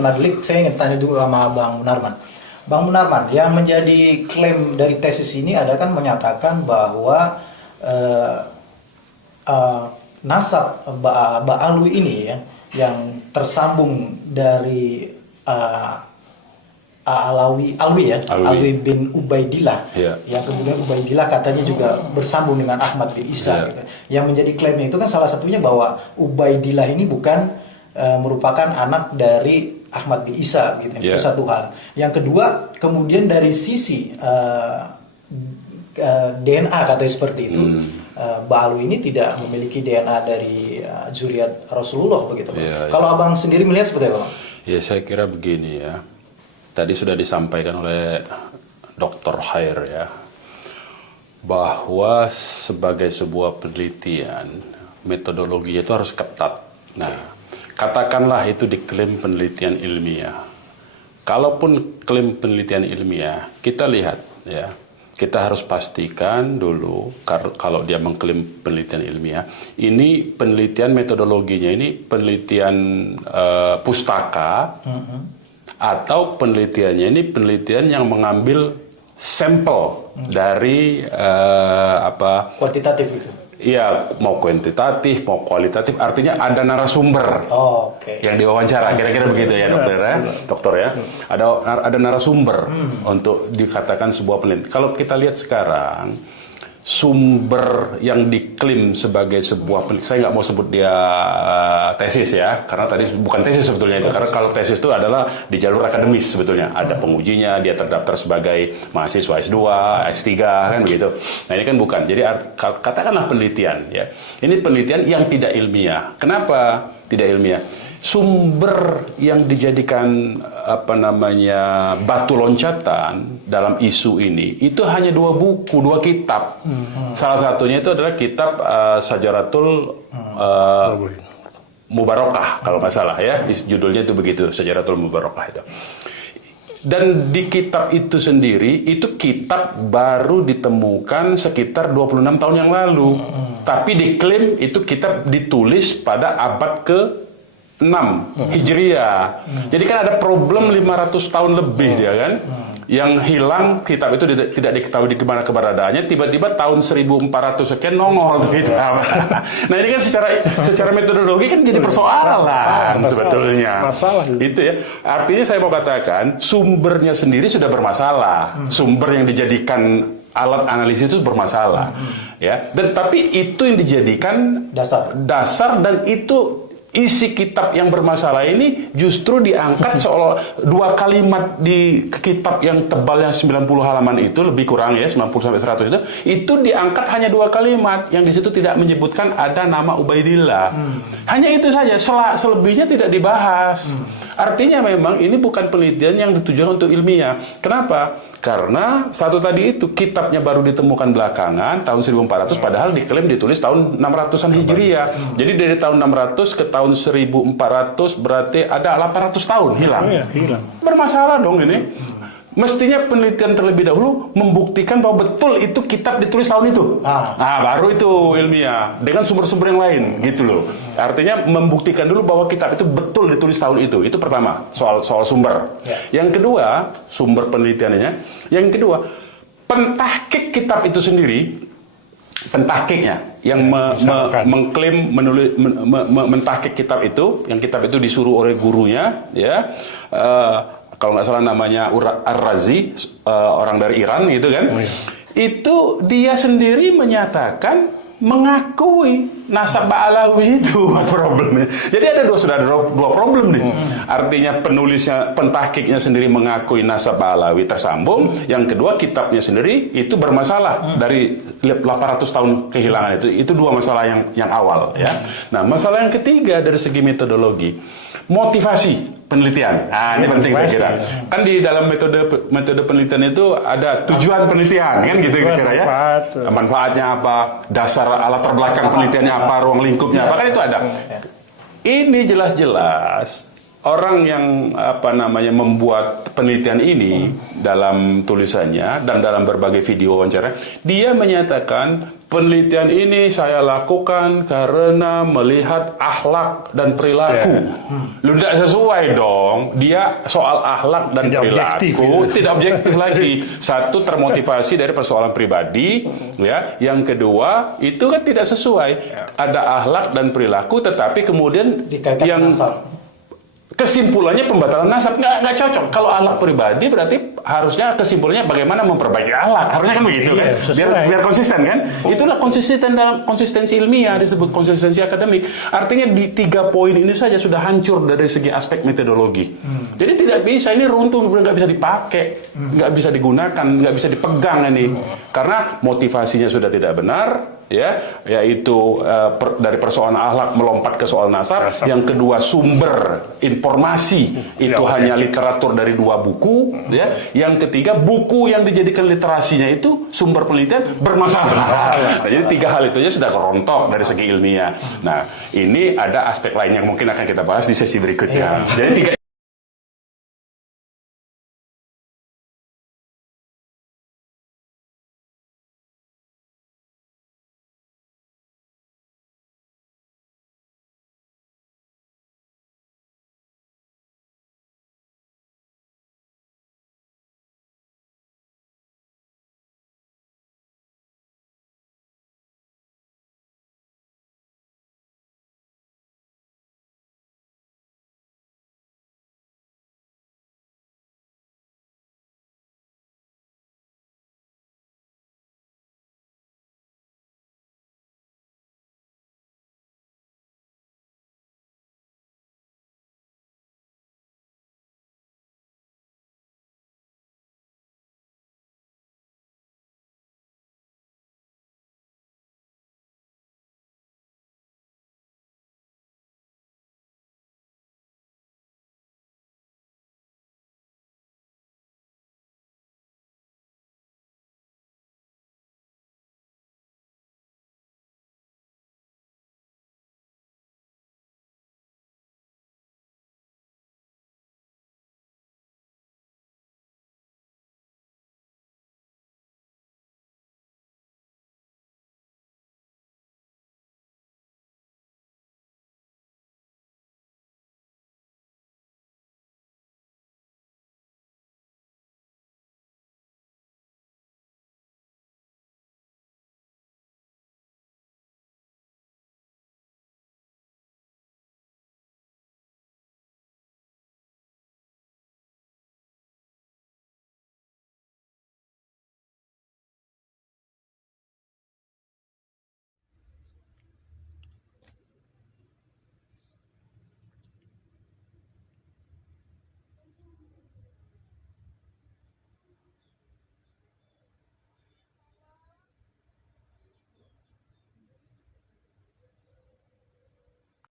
Nadlik, saya ingin tanya juga sama Bang Munarman. Bang Munarman, yang menjadi klaim dari tesis ini ada kan menyatakan bahwa nasab Ba'alwi ini ya, yang tersambung dari Alwi bin Ubaidillah, yang kemudian Ubaidillah katanya juga bersambung dengan Ahmad bin Isa. Gitu. Yang menjadi klaimnya itu kan salah satunya bahwa Ubaidillah ini bukan merupakan anak dari Ahmad bin Isa, gitu. Itu satu hal. Yang kedua, kemudian dari sisi DNA katanya seperti itu, Ba'alwi ini tidak memiliki DNA dari zuriat Rasulullah, begitu. Kalau abang sendiri melihat seperti apa? Ya, saya kira begini ya. Tadi sudah disampaikan oleh Dr. Khair ya, bahwa sebagai sebuah penelitian metodologinya itu harus ketat. Nah, katakanlah itu diklaim penelitian ilmiah. Kalaupun klaim penelitian ilmiah, kita lihat ya, kita harus pastikan dulu kalau dia mengklaim penelitian ilmiah, ini penelitian metodologinya ini penelitian pustaka. Atau penelitiannya ini penelitian yang mengambil sampel dari kuantitatif itu. Iya, mau kuantitatif, mau kualitatif, artinya ada narasumber yang diwawancara, kira-kira begitu ya dokter ya. Ada narasumber untuk dikatakan sebuah penelitian. Kalau kita lihat sekarang, sumber yang diklaim sebagai sebuah penelitian, saya nggak mau sebut dia tesis ya, karena tadi bukan tesis sebetulnya itu, karena kalau tesis itu adalah di jalur akademis sebetulnya, ada pengujinya, dia terdaftar sebagai mahasiswa S2, S3 kan begitu. Nah ini kan bukan, jadi katakanlah penelitian ya, ini penelitian yang tidak ilmiah. Kenapa tidak ilmiah? Sumber yang dijadikan batu loncatan dalam isu ini itu hanya 2 buku, 2 kitab. Salah satunya itu adalah kitab Sajaratul Mubarakah kalau nggak salah ya, judulnya itu begitu, Sajaratul Mubarakah itu. Dan di kitab itu sendiri, itu kitab baru ditemukan sekitar 26 tahun yang lalu. Tapi diklaim itu kitab ditulis pada abad ke-6 Hijriah. Jadi kan ada problem 500 tahun lebih dia kan. Yang hilang kitab itu tidak diketahui di mana keberadaannya, tiba-tiba tahun 1400 sekian nongol gitu. Nah ini kan secara metodologi kan jadi persoalan sebetulnya. Itu ya. Artinya saya mau katakan sumbernya sendiri sudah bermasalah. Sumber yang dijadikan alat analisis itu bermasalah. Ya. Dan tapi itu yang dijadikan dasar dan itu isi kitab yang bermasalah ini justru diangkat seolah 2 kalimat di kitab yang tebal yang 90 halaman itu, lebih kurang ya 90 sampai 100 itu diangkat hanya 2 kalimat yang di situ tidak menyebutkan ada nama Ubaidillah. Hanya itu saja, selebihnya tidak dibahas. Artinya memang ini bukan penelitian yang ditujukan untuk ilmiah. Kenapa? Karena satu tadi itu kitabnya baru ditemukan belakangan tahun 1400, padahal diklaim ditulis tahun 600-an Hijriah. Jadi dari tahun 600 ke tahun 1400 berarti ada 800 tahun hilang. Bermasalah dong ini. Mestinya penelitian terlebih dahulu membuktikan bahwa betul itu kitab ditulis tahun itu. Nah, baru itu ilmiah dengan sumber-sumber yang lain gitu loh. Artinya membuktikan dulu bahwa kitab itu betul ditulis tahun itu. Itu pertama, soal sumber. Yang kedua, sumber penelitiannya. Yang kedua, pentahkik kitab itu sendiri, pentahkiknya yang mengklaim mentahkik kitab itu, yang kitab itu disuruh oleh gurunya ya. Kalau nggak salah namanya Ar-Razi, orang dari Iran gitu kan. Itu dia sendiri menyatakan mengakui nasab Ba'alawi itu problemnya. Jadi ada dua problem nih. Artinya penulisnya, pentahkiknya sendiri mengakui nasab Ba'alawi tersambung. Yang kedua kitabnya sendiri itu bermasalah dari 800 tahun kehilangan itu. Itu 2 masalah yang awal ya. Nah, masalah yang ketiga dari segi metodologi, motivasi penelitian. Nah, ini penting saya kira. Kan di dalam metode penelitian itu ada tujuan penelitian, kan gitu kira-kira ya. Manfaatnya apa, dasar alat belakang penelitiannya apa, ruang lingkupnya apa, kan itu ada. Ini jelas-jelas orang yang membuat penelitian ini dalam tulisannya dan dalam berbagai video wawancara, dia menyatakan penelitian ini saya lakukan karena melihat akhlak dan perilaku. Lu tidak sesuai dong. Dia soal akhlak dan Tidak perilaku objektif, tidak objektif lagi. Satu, termotivasi dari persoalan pribadi, ya. Yang kedua, itu kan tidak sesuai. Ada akhlak dan perilaku, tetapi kemudian Dikaitkan yang nasab. kesimpulannya pembatalan nasab nggak cocok. Kalau akhlak pribadi berarti harusnya kesimpulannya bagaimana memperbaiki akhlak. Harusnya kan begitu kan? Biar konsisten kan? Itulah konsistensi ilmiah, disebut konsistensi akademik. Artinya di 3 poin ini saja sudah hancur dari segi aspek metodologi. Jadi tidak bisa, ini runtuh, nggak bisa dipakai, nggak bisa digunakan, nggak bisa dipegang ini. Karena motivasinya sudah tidak benar, ya, yaitu dari persoalan akhlak melompat ke soal nasab. Yang kedua, sumber informasi itu hanya literatur dari 2 buku, ya. Yang ketiga, buku yang dijadikan literasinya itu sumber penelitian bermasalah. Nah, jadi 3 hal itu aja sudah kerontok dari segi ilmiah. Nah, ini ada aspek lain yang mungkin akan kita bahas di sesi berikutnya. Jadi 3